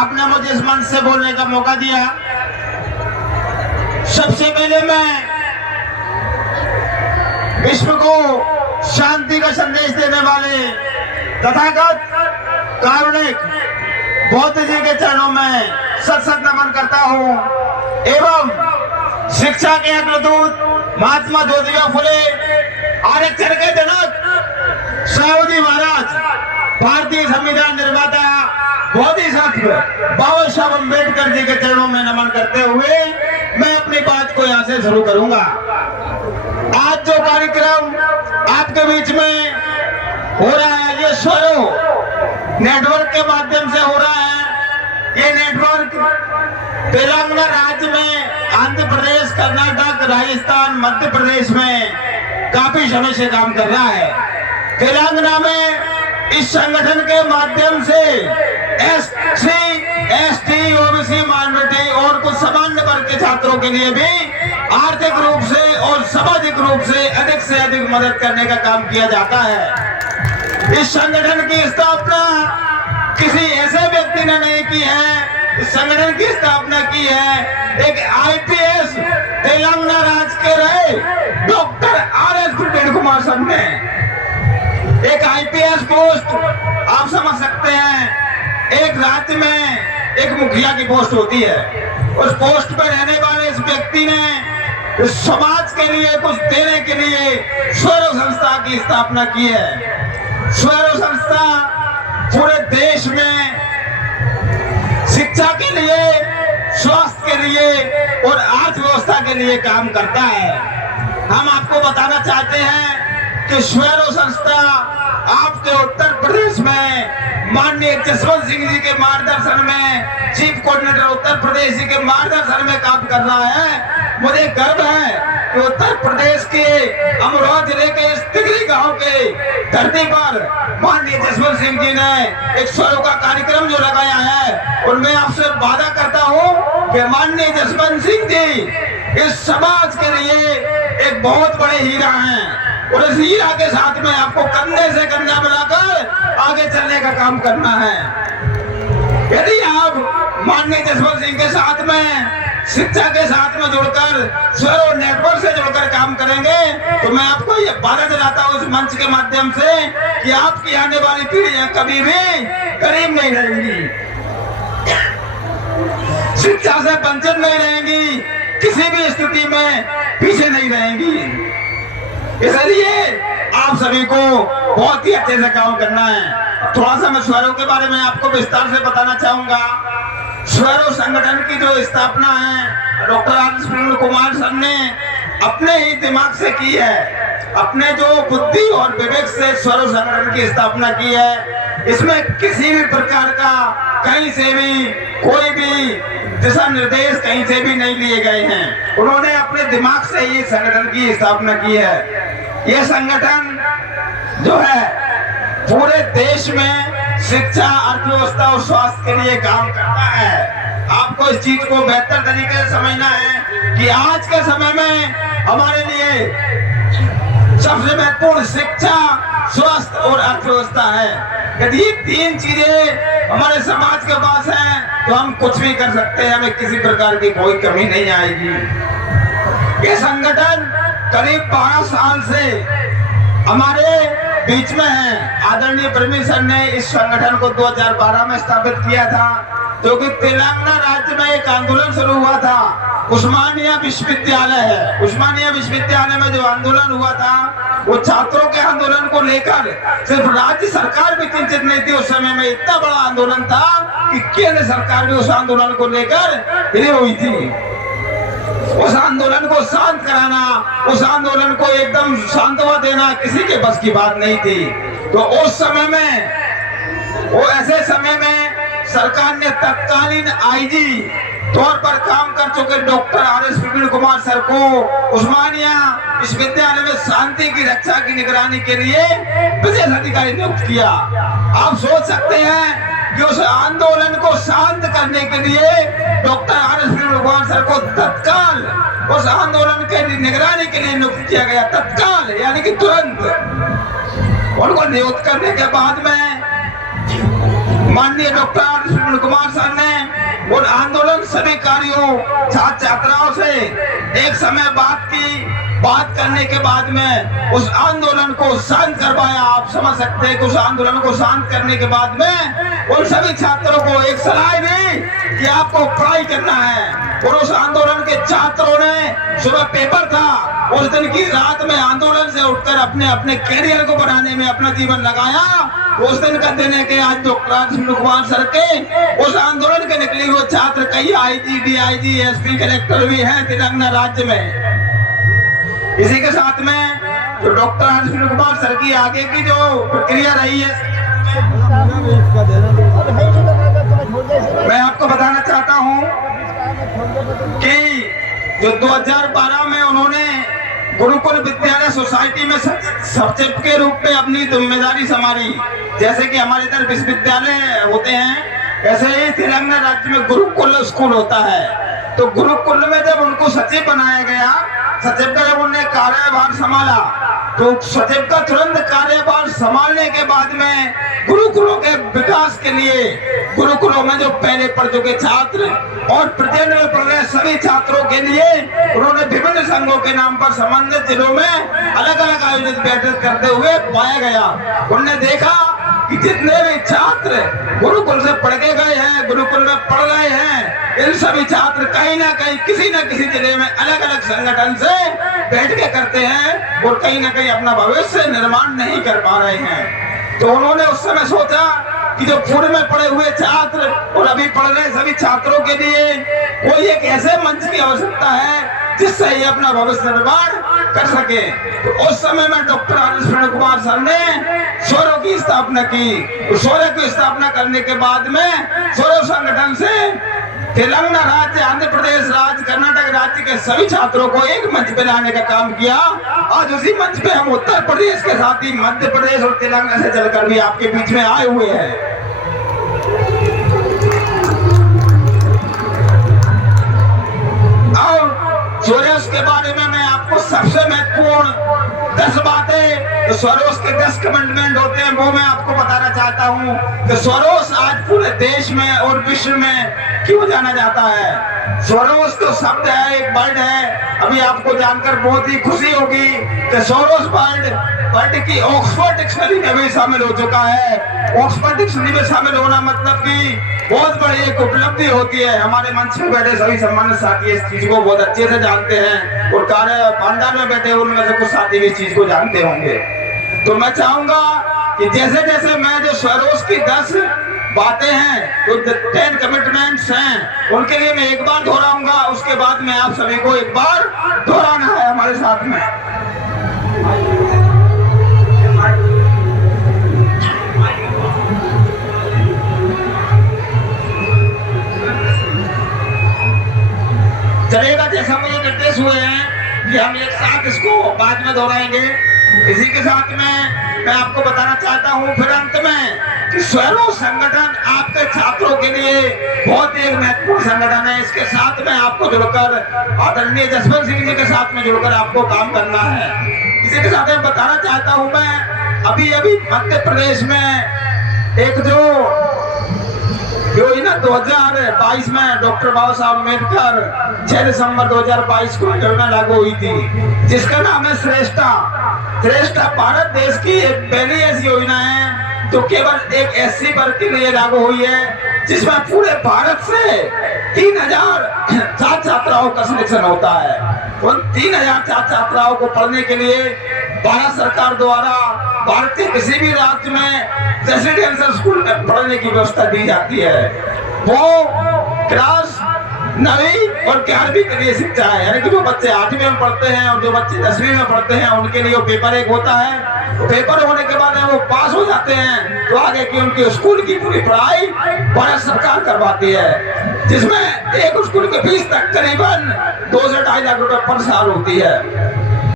आपने मुझे इस मंच से बोलने का मौका दिया। सबसे पहले मैं विश्व को शांति का संदेश देने वाले तथागत कारुणिक बौद्ध जी के चरणों में सत सत नमन करता हूँ एवं शिक्षा के अग्रदूत महात्मा ज्योतिबा फुले आरक्षण के जनक साहूजी महाराज भारतीय संविधान निर्माता बोधिसत्व बाबा साहब अम्बेडकर जी के चरणों में नमन करते हुए मैं अपनी बात को यहाँ से शुरू करूंगा। आज जो कार्यक्रम आपके बीच में हो रहा है ये स्वरों नेटवर्क के माध्यम से हो रहा है। ये नेटवर्क तेलंगाना राज्य में, आंध्र प्रदेश, कर्नाटक, राजस्थान, मध्य प्रदेश में काफी समय से काम कर रहा है। तेलंगाना में इस संगठन के माध्यम से SC, ST, OBC माइनॉरिटी और कुछ सामान्य वर्ग के छात्रों के लिए भी आर्थिक रूप से और सामाजिक रूप से अधिक मदद करने का काम किया जाता है। इस संगठन की स्थापना किसी ऐसे व्यक्ति ने नहीं की है। इस संगठन की स्थापना की है एक IPS तेलंगाना राज्य के रहे doctor RS Praveen Kumar sir ने। एक IPS पोस्ट आप समझ सकते हैं, एक राज्य में एक मुखिया की पोस्ट होती है। उस पोस्ट पर रहने वाले इस व्यक्ति ने इस समाज के लिए कुछ देने के लिए स्वरों संस्था की स्थापना की है। स्वरों संस्था पूरे देश में शिक्षा के लिए, स्वास्थ्य के लिए और अर्थव्यवस्था के लिए काम करता है। हम आपको बताना चाहते हैं कि स्वरों संस्था आपके उत्तर प्रदेश में माननीय जसवंत सिंह जी के मार्गदर्शन में, चीफ कोऑर्डिनेटर उत्तर प्रदेश जी के मार्गदर्शन में काम कर रहा है। मुझे गर्व है कि उत्तर प्रदेश के अमरोहा जिले के इस तिगरी गांव के धरती पर माननीय जसवंत सिंह जी ने एक स्वरों का कार्यक्रम जो लगाया है, और मैं आपसे वादा करता हूं कि माननीय जसवंत सिंह जी इस समाज के लिए एक बहुत बड़े हीरा हैं, और इस हीरा के साथ में आपको कंधे से कंधा मिलाकर आगे चलने का काम करना है। यदि आप माननीय जसवंत सिंह के साथ में, शिक्षा के साथ में जुड़कर, स्वरों नेटवर्क से जुड़कर काम करेंगे तो मैं आपको ये वादा दिलाता हूँ इस मंच के माध्यम से कि आपकी आने वाली पीढ़ियां कभी भी गरीब नहीं रहेंगी, शिक्षा से वंचित नहीं रहेंगी, किसी भी स्थिति में पीछे नहीं रहेंगी। इसलिए आप सभी को बहुत ही अच्छे से काम करना है। थोड़ा सा मैं स्वरों के बारे में आपको विस्तार से बताना चाहूंगा। स्वरों संगठन की जो स्थापना है doctor RS Praveen Kumar sir ने अपने ही दिमाग से की है, अपने जो बुद्धि और विवेक से स्वरों संगठन की स्थापना की है। इसमें किसी भी प्रकार का कहीं से भी कोई भी दिशा निर्देश कहीं से भी नहीं लिए गए हैं। उन्होंने अपने दिमाग से ही संगठन की स्थापना की है। यह संगठन जो है पूरे देश में शिक्षा, अर्थव्यवस्था और स्वास्थ्य के लिए काम करता है। आपको इस चीज को बेहतर तरीके से समझना है कि आज के समय में हमारे लिए सबसे महत्वपूर्ण शिक्षा, स्वास्थ्य और अर्थव्यवस्था है। यदि ये तीन चीजें हमारे समाज के पास हैं तो हम कुछ भी कर सकते हैं, हमें किसी प्रकार की कोई कमी नहीं आएगी। ये संगठन करीब 12 साल से हमारे बीच में है। आदरणीय प्रवीण सर ने इस संगठन को 2012 में स्थापित किया था, जो कि तेलंगाना राज्य में एक आंदोलन शुरू हुआ था। उस्मानिया विश्वविद्यालय है, उस्मानिया विश्वविद्यालय में जो आंदोलन हुआ था वो छात्रों के आंदोलन को लेकर सिर्फ राज्य सरकार भी चिंतित नहीं थी। उस समय में इतना बड़ा आंदोलन था कि केंद्र सरकार भी उस आंदोलन को लेकर हिली हुई थी। उस आंदोलन को शांत कराना, उस आंदोलन को एकदम शांतवा देना किसी के बस की बात नहीं थी। तो उस समय में, वो ऐसे समय में सरकार ने तत्कालीन IG तौर पर काम कर चुके doctor RS Praveen Kumar sir को उस्मानिया विश्वविद्यालय में शांति की रक्षा की निगरानी के लिए विशेष अधिकारी नियुक्त किया। आप सोच सकते हैं कि उस आंदोलन को शांत करने के लिए doctor RS Praveen Kumar sir को तत्काल उस आंदोलन के निगरानी के लिए नियुक्त किया गया। तत्काल यानी कि तुरंत उनको नियुक्त करने के बाद में माननीय doctor R Sunil Kumar sir ने उन आंदोलन सभी कार्यों छात्र छात्राओं से एक समय बात करने के बाद में उस आंदोलन को शांत करवाया। आप समझ सकते हैं कि उस आंदोलन को शांत करने के बाद में उन सभी छात्रों को एक सलाह दी कि आपको पढ़ाई करना है। और उस आंदोलन के छात्रों ने सुबह पेपर था, उस दिन की रात में आंदोलन से उठकर अपने कैरियर को बनाने में अपना जीवन लगाया। उस दिन का दिन है कि आज डॉक्टर सुनील कुमार सर के उस आंदोलन के निकले हुए छात्र कई IG, DIG, SP कलेक्टर भी हैं तेलंगाना राज्य में। इसी के साथ में जो डॉक्टर सुनील कुमार सर की आगे की जो प्रक्रिया रही है, मैं आपको बताना चाहता हूं कि जो 2012 में उन्होंने गुरुकुल विद्यालय सोसाइटी में सचिव के रूप में अपनी जिम्मेदारी संभाली। जैसे कि हमारे इधर विश्वविद्यालय होते हैं, ऐसे ही तेलंगाना राज्य में गुरुकुल स्कूल होता है। तो गुरुकुल में जब उनको सचिव बनाया गया, सचिव का जब उन्होंने कार्यभार संभाला, तो सचिव का तुरंत कार्यभार संभालने के बाद में गुरुकुलों के विकास के लिए गुरुकुलों में जो पहले पढ़ चुके छात्र और प्रेजेंट पढ़ रहे सभी छात्रों के लिए उन्होंने विभिन्न संघों के नाम पर संबंधित जिलों में अलग अलग आयोजित बैठक करते हुए पाया गया। उन्होंने देखा कि जितने भी छात्र गुरुकुल से पढ़ के गए हैं, गुरुकुल में पढ़ रहे हैं, इन सभी छात्र कहीं ना कहीं किसी न किसी जिले में अलग अलग संगठन से बैठ के करते हैं और कहीं ना कहीं अपना भविष्य निर्माण नहीं कर पा रहे हैं। तो उन्होंने उस समय सोचा कि जो पूर्व में पढ़े हुए छात्र और अभी पढ़ रहे सभी छात्रों के लिए कोई एक ऐसे मंच की आवश्यकता है जिससे ये अपना भविष्य निर्माण कर सके। तो उस समय में doctor R Sunil Kumar sir ने सौरव की स्थापना की। सौरव की स्थापना करने के बाद में सौरव संगठन से तेलंगाना राज्य, आंध्र प्रदेश राज्य, कर्नाटक राज्य के सभी छात्रों को एक मंच पे लाने का काम किया। आज उसी मंच पे हम उत्तर प्रदेश के साथ ही मध्य प्रदेश और तेलंगाना से चलकर भी आपके बीच में आए हुए हैं। और स्वरोस के बारे में मैं आपको सबसे महत्वपूर्ण 10 बातें, तो स्वरोस के 10 कमिटमेंट होते हैं, वो मैं आपको बताना चाहता हूँ कि स्वरोस आज पूरे देश में और विश्व में क्यों जाना जाता है। स्वरोस तो शब्द है, एक वर्ड है। अभी आपको जानकर बहुत ही खुशी होगी कि स्वरोस वर्ड की ऑक्सफोर्ड डिक्शनरी में भी शामिल हो चुका है। ऑक्सफोर्ड डिक्शनरी में शामिल होना मतलब कि बहुत बड़ी एक उपलब्धि होती है। हमारे मंच में बैठे सभी सम्मानित साथी इस चीज को बहुत अच्छे से जानते हैं और कार्य पांडाल में बैठे उनमें से कुछ साथी भी इस चीज को जानते होंगे। तो मैं चाहूंगा कि जैसे जैसे मैं जो स्वरोस की 10 बातें हैं, तो 10 कमिटमेंट्स हैं, उनके लिए मैं एक बार दोहराऊंगा, उसके बाद में आप सभी को एक बार दोहराना है हमारे साथ में। चलेगा, जैसा मुझे निर्देश हुए हैं कि हम एक साथ इसको बाद में दोहराएंगे। इसी के साथ में मैं आपको बताना चाहता हूं फिर अंत में कि स्वरोस संगठन आपके छात्रों के लिए बहुत ही महत्वपूर्ण संगठन है। इसके साथ में आपको जुड़कर आदरणीय जसवंत सिंह जी के साथ में जुड़कर आपको काम करना है। इसी के साथ मैं बताना चाहता हूं, मैं अभी मध्य प्रदेश में एक जो योजना 2022 में डॉक्टर बाबा साहब अम्बेडकर 6 दिसंबर 2022 को योजना लागू हुई थी, जिसका नाम है श्रेष्ठा। श्रेष्ठा भारत देश की एक पहली ऐसी योजना है जो केवल एक SC वर्ग के लिए लागू हुई है, जिसमें पूरे भारत से 3000 छात्र छात्राओं का सिलेक्शन होता है। उन 3000 छात्र छात्राओं को पढ़ने के लिए भारत सरकार द्वारा भारत के किसी भी राज्य में रेसिडेंशियल स्कूल में पढ़ने की व्यवस्था दी जाती है। वो क्लास 9वीं और 11वीं के लिए शिक्षा है, यानी कि जो बच्चे 8वीं में पढ़ते हैं और जो बच्चे 10वीं में पढ़ते हैं उनके लिए वो पेपर एक होता है। तो पेपर होने के बाद वो पास हो जाते हैं तो आगे की उनकी स्कूल की पूरी पढ़ाई भारत सरकार करवाती है, जिसमें एक स्कूल की फीस तक करीबन 2 से 2.5 लाख रुपए पर साल होती है।